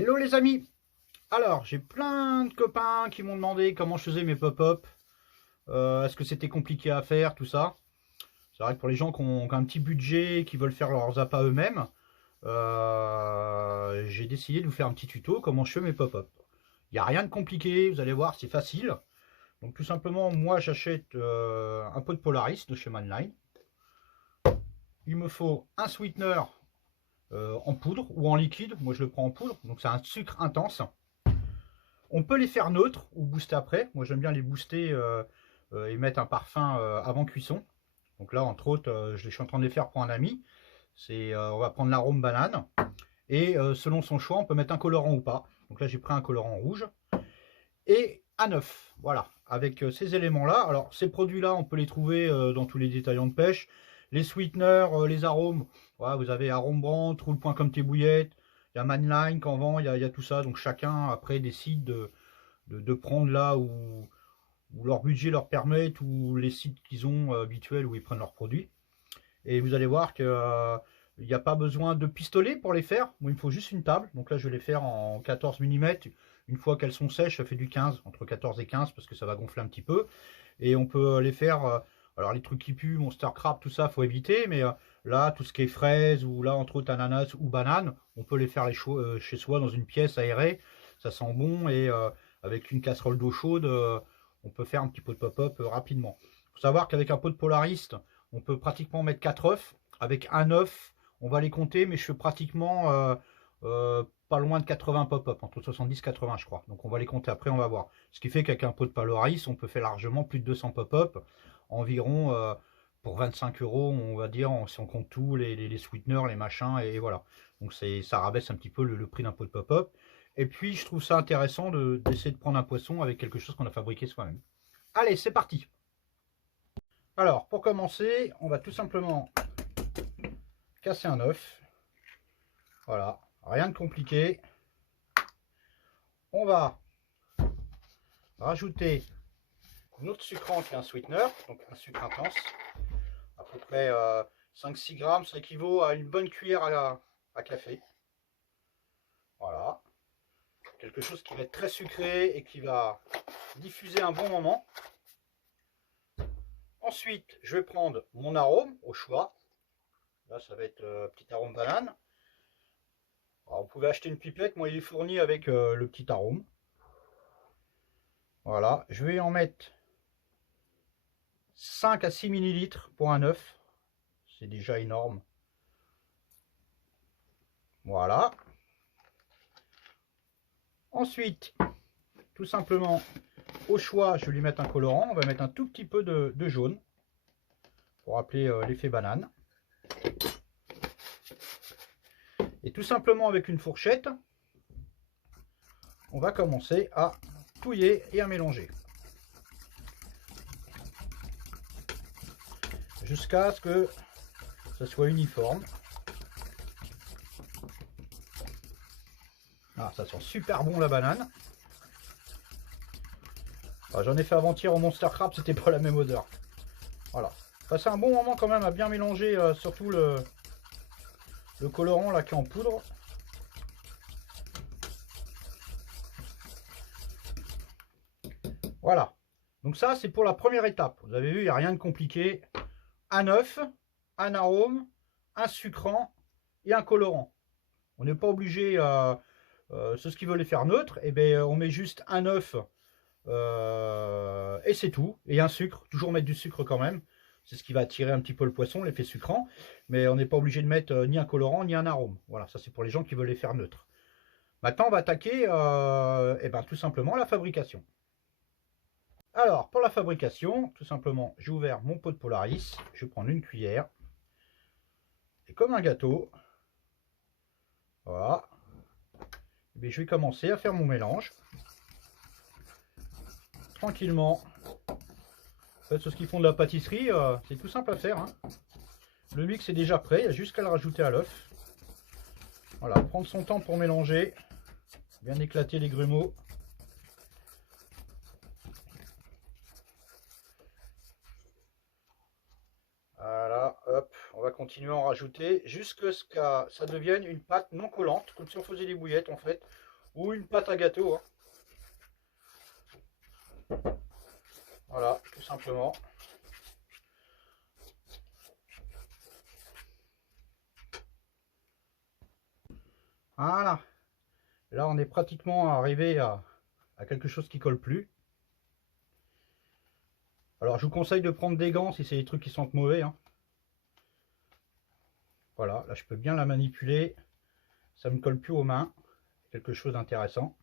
Hello les amis. Alors, j'ai plein de copains qui m'ont demandé comment je faisais mes pop-up. Est-ce que c'était compliqué à faire, tout ça. C'est vrai que pour les gens qui ont un petit budget, qui veulent faire leurs appâts eux-mêmes, j'ai décidé de vous faire un petit tuto comment je fais mes pop-up. Il n'y a rien de compliqué, vous allez voir, c'est facile. Donc tout simplement, moi j'achète un pot de Polaris de chez Manline. Il me faut un sweetener en poudre ou en liquide. Moi je le prends en poudre, donc c'est un sucre intense. On peut les faire neutres ou booster après. Moi j'aime bien les booster et mettre un parfum avant cuisson. Donc là entre autres je suis en train de les faire pour un ami. On va prendre l'arôme banane. Et selon son choix on peut mettre un colorant ou pas. Donc là j'ai pris un colorant rouge. Et un œuf. Voilà. Avec ces éléments là. Alors ces produits là on peut les trouver dans tous les détaillants de pêche. Les sweeteners, les arômes. Voilà, vous avez Arôme Brand, Roule Point comme tes bouillettes. Il y a Manline qu'en vend, il y a tout ça. Donc chacun après décide de prendre là où leur budget leur permet, ou les sites qu'ils ont habituels où ils prennent leurs produits. Et vous allez voir que il n'y a pas besoin de pistolet pour les faire. Moi, il me faut juste une table. Donc là, je vais les faire en 14 mm. Une fois qu'elles sont sèches, ça fait du 15, entre 14 et 15, parce que ça va gonfler un petit peu. Et on peut les faire... alors les trucs qui puent, Monster Crab, tout ça, faut éviter. Mais là, tout ce qui est fraises, ou là, entre autres, ananas ou banane, on peut les faire chez soi dans une pièce aérée. Ça sent bon. Et avec une casserole d'eau chaude, on peut faire un petit pot de pop-up rapidement. Il faut savoir qu'avec un pot de Polaris, on peut pratiquement mettre 4 œufs. Avec un œuf, on va les compter, mais je fais pratiquement pas loin de 80 pop-up, entre 70 et 80 je crois. Donc on va les compter après, on va voir. Ce qui fait qu'avec un pot de Polaris, on peut faire largement plus de 200 pop-up, environ pour 25 €, on va dire, si on compte tout, les sweeteners, les machins, et voilà. Donc ça rabaisse un petit peu le prix d'un pot de pop-up. Et puis je trouve ça intéressant d'essayer de prendre un poisson avec quelque chose qu'on a fabriqué soi-même. Allez, c'est parti. Alors, pour commencer, on va tout simplement casser un œuf. Voilà, rien de compliqué. On va rajouter notre sucrant qui est un sweetener, donc un sucre intense, à peu près 5-6 grammes, ça équivaut à une bonne cuillère à café. Voilà, quelque chose qui va être très sucré et qui va diffuser un bon moment. Ensuite, je vais prendre mon arôme au choix. Là, ça va être petit arôme banane. Alors, vous pouvez acheter une pipette, moi il est fourni avec le petit arôme. Voilà, je vais en mettre 5 à 6 ml pour un œuf. C'est déjà énorme. Voilà. Ensuite, tout simplement, au choix, je vais lui mettre un colorant. On va mettre un tout petit peu de jaune pour rappeler l'effet banane. Et tout simplement avec une fourchette, on va commencer à touiller et à mélanger. Jusqu'à ce que ça soit uniforme. Ah, ça sent super bon la banane. J'en ai fait avant-hier au Monster Crab, c'était pas la même odeur. Voilà. Passez un bon moment quand même à bien mélanger, surtout le colorant là qui est en poudre. Voilà. Donc ça c'est pour la première étape. Vous avez vu, il n'y a rien de compliqué. Un œuf, un arôme, un sucrant et un colorant. On n'est pas obligé, ceux qui veulent les faire neutres, et bien on met juste un œuf et c'est tout. Et un sucre, toujours mettre du sucre quand même. C'est ce qui va attirer un petit peu le poisson, l'effet sucrant. Mais on n'est pas obligé de mettre ni un colorant ni un arôme. Voilà, ça c'est pour les gens qui veulent les faire neutres. Maintenant on va attaquer tout simplement la fabrication. Alors pour la fabrication, tout simplement j'ai ouvert mon pot de Polaris. Je vais prendre une cuillère. Et comme un gâteau, voilà. Et je vais commencer à faire mon mélange. Tranquillement. En fait, ceux qui font de la pâtisserie, c'est tout simple à faire. Hein. Le mix est déjà prêt, il y a juste qu'à le rajouter à l'œuf. Voilà, prendre son temps pour mélanger. Bien éclater les grumeaux. Voilà, hop, on va continuer à en rajouter jusqu'à ce que ça devienne une pâte non collante, comme si on faisait des bouillettes en fait. ou une pâte à gâteau, hein. Voilà, tout simplement. Voilà. Là, on est pratiquement arrivé à quelque chose qui colle plus. Alors, je vous conseille de prendre des gants si c'est des trucs qui sentent mauvais, hein. Voilà, là, je peux bien la manipuler. Ça ne me colle plus aux mains. Quelque chose d'intéressant.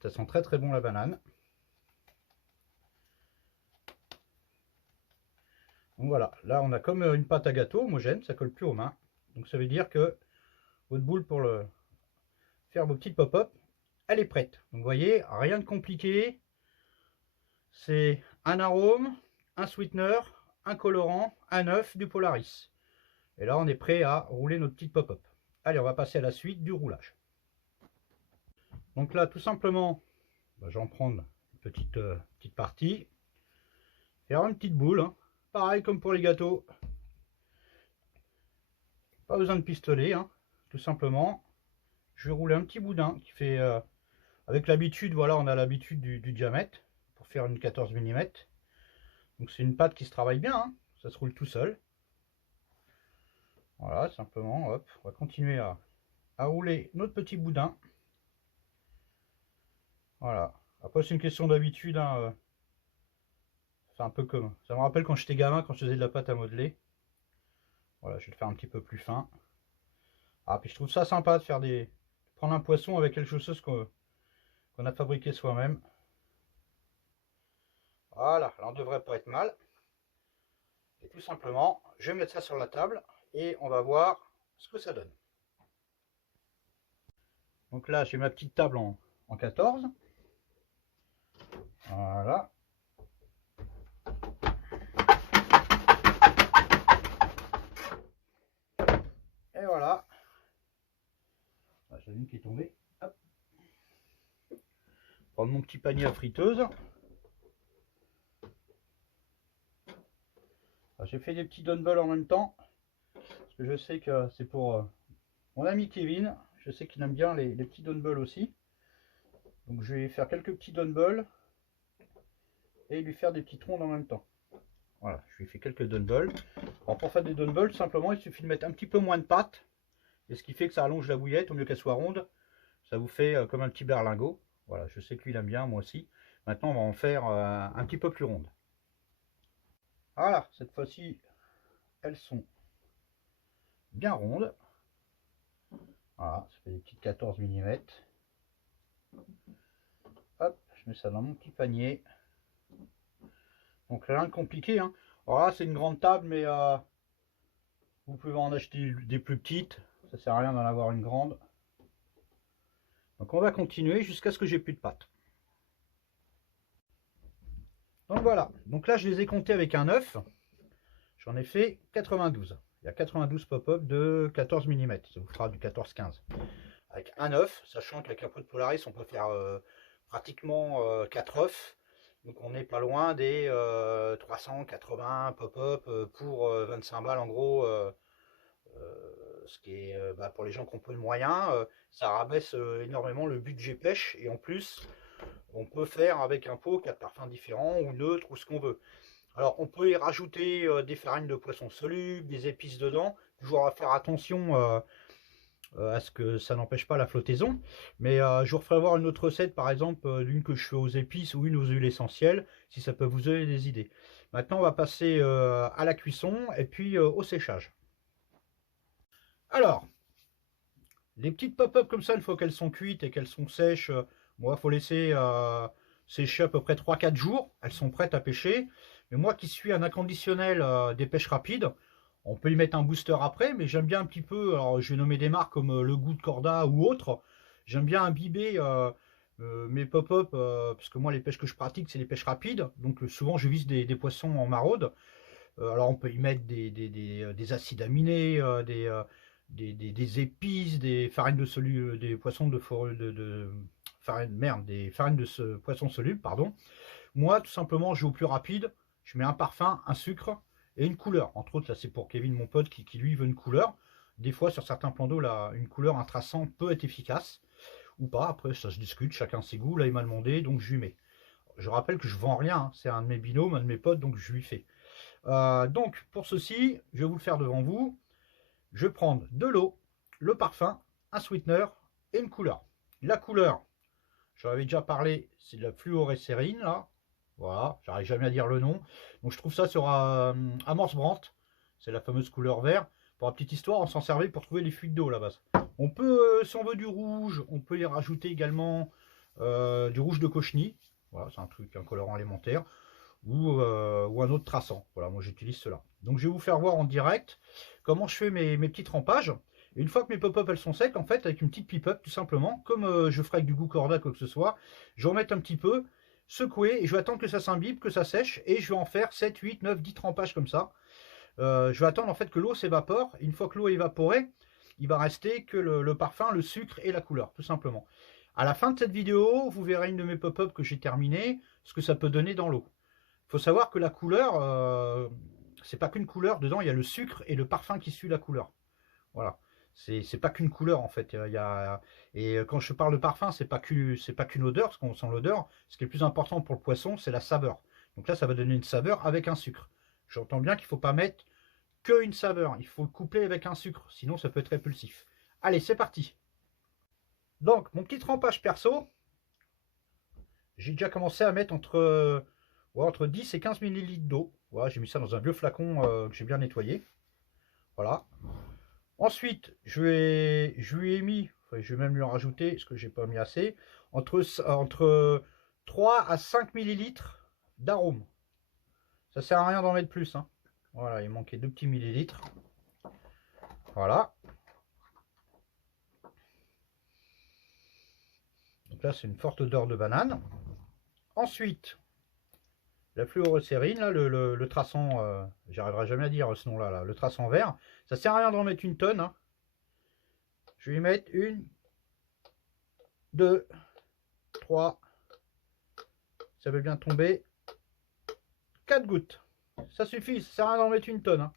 Ça sent très très bon la banane. Donc voilà, là on a comme une pâte à gâteau homogène, ça colle plus aux mains. Donc ça veut dire que votre boule pour faire vos petites pop-up, elle est prête. Donc vous voyez, rien de compliqué. C'est un arôme, un sweetener, un colorant, un œuf, du Polaris. Et là on est prêt à rouler notre petite pop-up. Allez, on va passer à la suite du roulage. Donc là tout simplement, j'en prends une petite partie. Faire une petite boule, hein. Pareil comme pour les gâteaux. Pas besoin de pistolet, hein. Tout simplement. Je vais rouler un petit boudin qui fait... avec l'habitude, voilà, on a l'habitude du diamètre pour faire une 14 mm. Donc c'est une pâte qui se travaille bien, hein. Ça se roule tout seul. Voilà, simplement, hop, on va continuer à rouler notre petit boudin. Voilà. Après, c'est une question d'habitude, hein. C'est un peu comme... Ça me rappelle quand j'étais gamin, quand je faisais de la pâte à modeler. Voilà, je vais le faire un petit peu plus fin. Ah, puis je trouve ça sympa de faire prendre un poisson avec quelque chose qu'on a fabriqué soi-même. Voilà, là on devrait pas être mal. Et tout simplement, je vais mettre ça sur la table et on va voir ce que ça donne. Donc là, j'ai ma petite table en 14. Voilà. Et voilà. J'ai une qui est tombée. Hop. Prendre mon petit panier à friteuse. J'ai fait des petits dumbbells en même temps. Parce que je sais que c'est pour mon ami Kevin. Je sais qu'il aime bien les petits dumbbells aussi. Donc je vais faire quelques petits dumbbells. Et lui faire des petites rondes en même temps. Voilà, je lui ai fait quelques dumbbells. Alors pour faire des dumbbells, simplement, il suffit de mettre un petit peu moins de pâte. Et ce qui fait que ça allonge la bouillette, au mieux qu'elle soit ronde. Ça vous fait comme un petit berlingot. Voilà, je sais que lui il aime bien, moi aussi. Maintenant, on va en faire un petit peu plus ronde. Voilà, cette fois-ci, elles sont bien rondes. Voilà, ça fait des petites 14 mm. Hop, je mets ça dans mon petit panier. Donc rien de compliqué, hein. Alors là, c'est une grande table, mais vous pouvez en acheter des plus petites. Ça sert à rien d'en avoir une grande. Donc on va continuer jusqu'à ce que j'ai plus de pâte. Donc voilà. Donc là, je les ai comptés avec un œuf. J'en ai fait 92. Il y a 92 pop-up de 14 mm. Ça vous fera du 14-15. Avec un œuf, sachant qu'avec un pot de Polaris, on peut faire pratiquement 4 œufs. Donc on n'est pas loin des 380 pop-up pour 25 balles en gros. Ce qui est pour les gens qui ont peu de moyens, ça rabaisse énormément le budget pêche. Et en plus, on peut faire avec un pot 4 parfums différents ou neutres ou ce qu'on veut. Alors on peut y rajouter des farines de poisson solubles, des épices dedans. Toujours à faire attention à ce que ça n'empêche pas la flottaison. Mais je vous referai voir une autre recette, par exemple, d'une que je fais aux épices ou une aux huiles essentielles, si ça peut vous donner des idées. Maintenant, on va passer à la cuisson et puis au séchage. Alors, les petites pop-up comme ça, une fois qu'elles sont cuites et qu'elles sont sèches, moi, il faut laisser sécher à peu près 3-4 jours. Elles sont prêtes à pêcher. Mais moi qui suis un inconditionnel des pêches rapides, on peut y mettre un booster après, mais j'aime bien un petit peu, alors je vais nommer des marques comme Le Goût de Corda ou autres. J'aime bien imbiber mes pop-up, parce que moi les pêches que je pratique, c'est les pêches rapides. Donc souvent je vise des poissons en maraude. Alors on peut y mettre des acides aminés, des épices, des farines de soluble, des poissons de forêt, des farines de ce poisson soluble, pardon. Moi, tout simplement, je vais au plus rapide. Je mets un parfum, un sucre et une couleur. Entre autres, là, c'est pour Kevin, mon pote, qui lui veut une couleur. Des fois, sur certains plans d'eau, là, une couleur, un traçant peut être efficace. ou pas. Après, ça se discute, chacun ses goûts. Là, il m'a demandé, donc je lui mets. Je rappelle que je vends rien, hein. C'est un de mes binômes, un de mes potes, donc je lui fais. Donc, pour ceci, je vais vous le faire devant vous. Je vais prendre de l'eau, le parfum, un sweetener et une couleur. La couleur, j'en avais déjà parlé, c'est de la fluoréscérine, là. Voilà, j'arrive jamais à dire le nom. Donc je trouve ça sur Amorce Brandt. C'est la fameuse couleur vert. Pour la petite histoire, on s'en servait pour trouver les fuites d'eau, à la base. On peut, si on veut du rouge, on peut y rajouter également du rouge de Cochenille. Voilà, c'est un truc, un colorant alimentaire. Ou un autre traçant. Voilà, moi j'utilise cela. Donc je vais vous faire voir en direct comment je fais mes petits trempages. Et une fois que mes pop-up elles sont secs, en fait, avec une petite pipe-up tout simplement, comme je ferai avec du goût corda, quoi que ce soit, je vais en mettre un petit peu, secouer, et je vais attendre que ça s'imbibe, que ça sèche, et je vais en faire 7, 8, 9, 10 trempages comme ça. Je vais attendre en fait que l'eau s'évapore. Une fois que l'eau est évaporée, il va rester que le parfum, le sucre et la couleur, tout simplement. À la fin de cette vidéo, vous verrez une de mes pop-up que j'ai terminé, ce que ça peut donner dans l'eau. Il faut savoir que la couleur, c'est pas qu'une couleur, dedans il y a le sucre et le parfum qui suit la couleur. Voilà, c'est pas qu'une couleur en fait. Et quand je parle de parfum, c'est pas qu'une odeur, parce qu'on sent l'odeur. Ce qui est le plus important pour le poisson, c'est la saveur. Donc là, ça va donner une saveur avec un sucre. J'entends bien qu'il ne faut pas mettre qu'une saveur, il faut le coupler avec un sucre, sinon ça peut être répulsif. Allez, c'est parti. Donc, mon petit trempage perso, j'ai déjà commencé à mettre entre 10 et 15 ml d'eau. Voilà, j'ai mis ça dans un vieux flacon que j'ai bien nettoyé. Voilà. Ensuite, je lui ai mis, enfin, je vais même lui en rajouter, parce que j'ai pas mis assez, entre 3 à 5 ml d'arôme. Ça sert à rien d'en mettre plus. Hein. Voilà, il manquait 2 petits millilitres. Voilà. Donc là, c'est une forte odeur de banane. Ensuite, la fluorocérine, là, le traçant, j'arriverai jamais à dire ce nom-là, là, le traçant vert. Ça sert à rien d'en mettre une tonne. Hein. Je vais y mettre 1, 2, 3. Ça veut bien tomber. 4 gouttes. Ça suffit, ça sert à rien d'en mettre une tonne. Hein.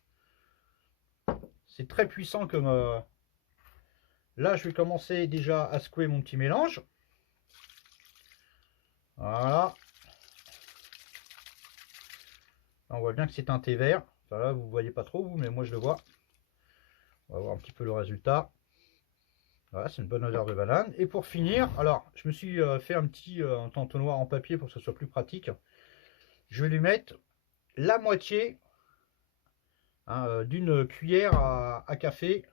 C'est très puissant comme... Là, je vais commencer déjà à secouer mon petit mélange. Voilà. Là, on voit bien que c'est un thé vert. Enfin, là, vous ne voyez pas trop, vous, mais moi, je le vois. On va voir un petit peu le résultat. Voilà, c'est une bonne odeur de banane. Et pour finir, alors, je me suis fait un petit entonnoir en papier pour que ce soit plus pratique. Je vais lui mettre la moitié hein, d'une cuillère à café.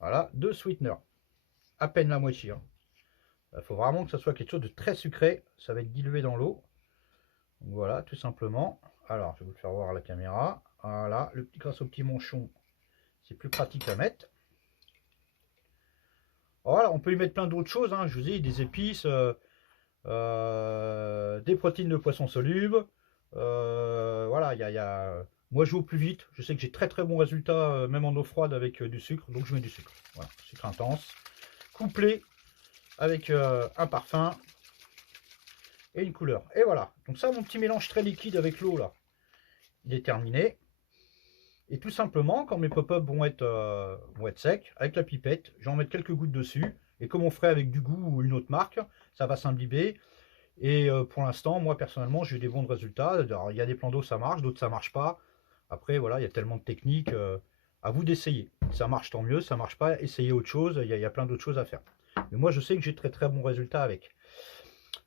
Voilà, de sweetener. À peine la moitié. Hein. Il faut vraiment que ce soit quelque chose de très sucré. Ça va être dilué dans l'eau. Voilà, tout simplement. Alors, je vais vous le faire voir à la caméra. Voilà, grâce au petit manchon, c'est plus pratique à mettre. Voilà, on peut y mettre plein d'autres choses. Hein. Je vous dis, des épices, des protéines de poisson solubles. Voilà, moi, je vais au plus vite. Je sais que j'ai très bons résultats, même en eau froide avec du sucre. Donc, je mets du sucre. Voilà, sucre intense. Couplé avec un parfum et une couleur. Et voilà. Donc ça, mon petit mélange très liquide avec l'eau, là, il est terminé. Et tout simplement, quand mes pop-up vont être secs, avec la pipette, j'en mets quelques gouttes dessus. Et comme on ferait avec du goût ou une autre marque, ça va s'imbiber. Et pour l'instant, moi personnellement, j'ai eu des bons résultats. Alors, il y a des plans d'eau, ça marche, d'autres ça marche pas. Après, voilà, il y a tellement de techniques. À vous d'essayer. Ça marche, tant mieux. Ça marche pas, essayez autre chose. Il y a plein d'autres choses à faire. Mais moi, je sais que j'ai très bons résultats avec.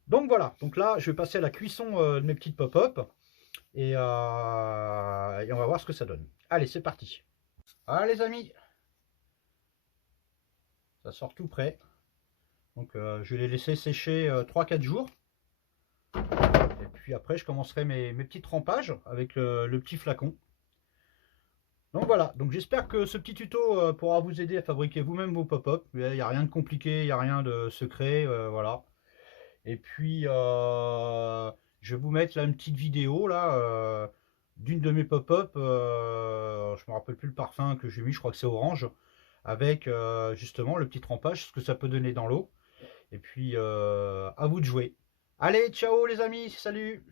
Donc voilà. Donc là, je vais passer à la cuisson de mes petites pop-up. Et on va voir ce que ça donne. Allez, c'est parti. Ah les amis, ça sort tout prêt. Donc je vais les laisser sécher 3-4 jours. Et puis après, je commencerai mes petits trempages avec le petit flacon. Donc voilà, donc j'espère que ce petit tuto pourra vous aider à fabriquer vous-même vos pop-up. Il n'y a rien de compliqué, il n'y a rien de secret, voilà. Et puis, je vais vous mettre là une petite vidéo là d'une de mes pop-up. Je me rappelle plus le parfum que j'ai mis, je crois que c'est orange, avec justement le petit trempage, ce que ça peut donner dans l'eau. Et puis, à vous de jouer. Allez, ciao les amis, salut!